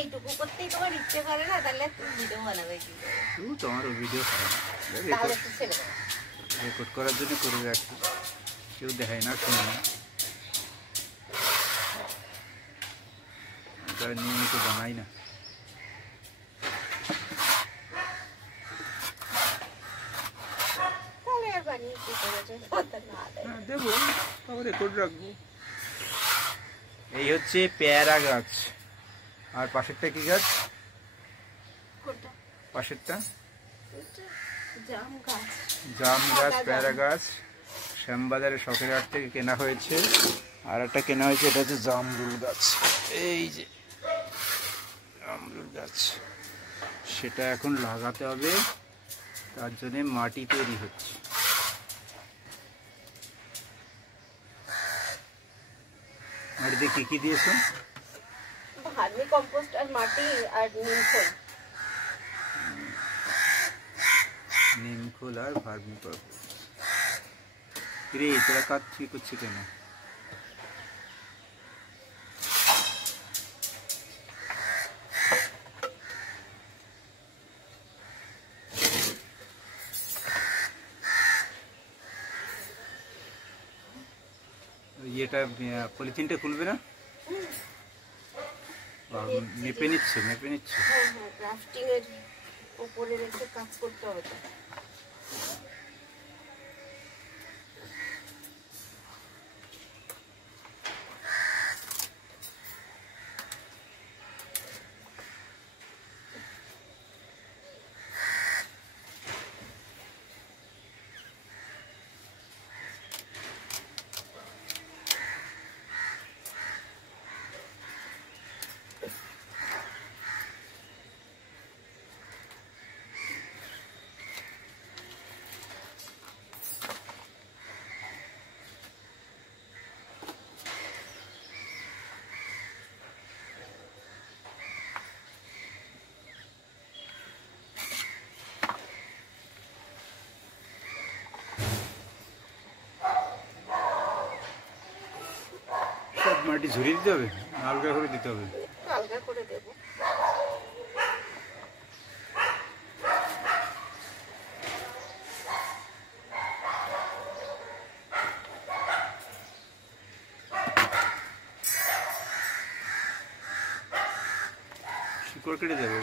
এইটুকু করতেই তোমার ইচ্ছে করে না, তাহলে তুমি ভিডিও বানাবে কি? তোমার ভিডিও রেকর্ড করার জন্য করে রাখি, কেউ দেখায় না, শোনে না, নিয়মিত বানাই না। দেবো, আবার রেকর্ড রাখবো। এই হচ্ছে পেয়ারা গাছ। আর পাশেরটা কি গাছ? পাশেরটা জাম গাছ, পেয়ারা গাছ। শ্যামবাজারে শখের হাট থেকে কেনা হয়েছে। আর একটা কেনা হয়েছে, এটা হচ্ছে জামরুল গাছ। এই যে জামরুল গাছ, সেটা এখন লাগাতে হবে, তার জন্য মাটি তৈরি হচ্ছে। মাটিতে কি কি দিয়েছো? ভার্মি কম্পোস্ট আর মাটি আর নিমখোল আর ভার্মি কম্পোস্ট। রে তোরা কাজ কি করছিস কেন? এটা পলিথিনটা খুলবে না? মেপে নিচ্ছে। ক্রাফটিং এর উপরে রেখে কাজ করতে হবে তো। মাটি ঝরিয়ে দিতে হবে, হালকা করে দিতে হবে। হালকা করে দেব। শিকড় কেটে দেবে।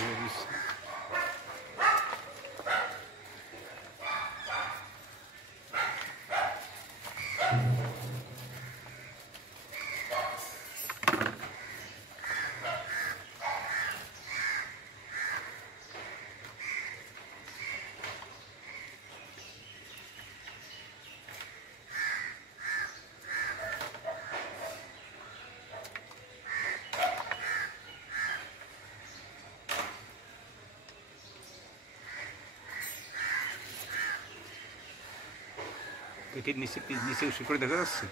এটির নিচে শিকড় দেখা যাচ্ছে।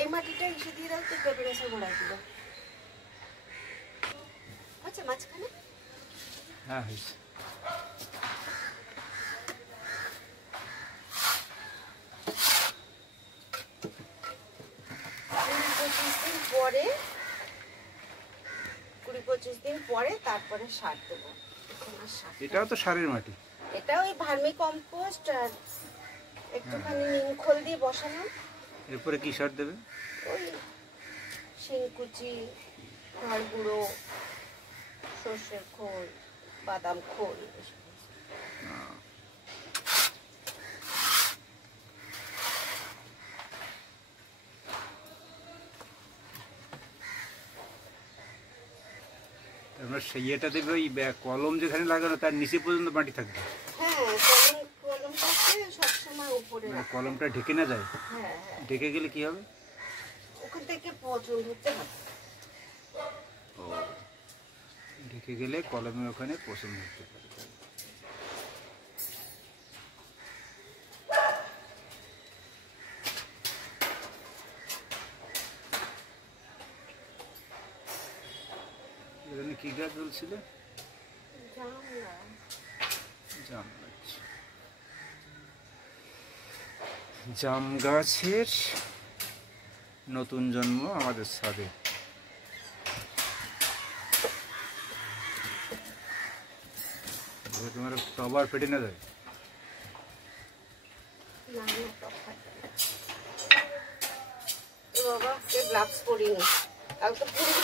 এই মাটিটা এসে দিয়ে দাও তো, পেঁপে গাছের গোড়ায় দিও। আচ্ছা, মাঝখানে হ্যাঁ হয়েছে। পরে 20-25 দিন পরে তারপরে সার দেবো। এটাও তো সারের মাটি। এটা ওই ভার্মি কম্পোস্ট আর একটুখানি নিমখোল দিয়ে বসানো। এরপরে কি সার দেবে? ওই শিংকুচি, হাড় গুঁড়ো, সর্ষের খোল, বাদাম খোল। আমরা সেইটা দেবে, ওই কলম যেখানে লাগানো তার নিচে পর্যন্ত মাটি থাকবে। হ্যাঁ, কলমটাকে সবসময় উপরে, কলমটা ঢেকে না যায়। হ্যাঁ, ঢেকে গেলে কি হবে? ওখান থেকে পচন হতে হবে। ও, ঢেকে গেলে কলমের ওখানে পচন হতে পারে। কি গাছ বলছিলে? জাম গাছ। জাম গাছের নতুন জন্ম আমাদের ছাদে। তোমার টবার ফেটে না যায়? বাবা গ্লাভস পরিনি, কাল তো পুরো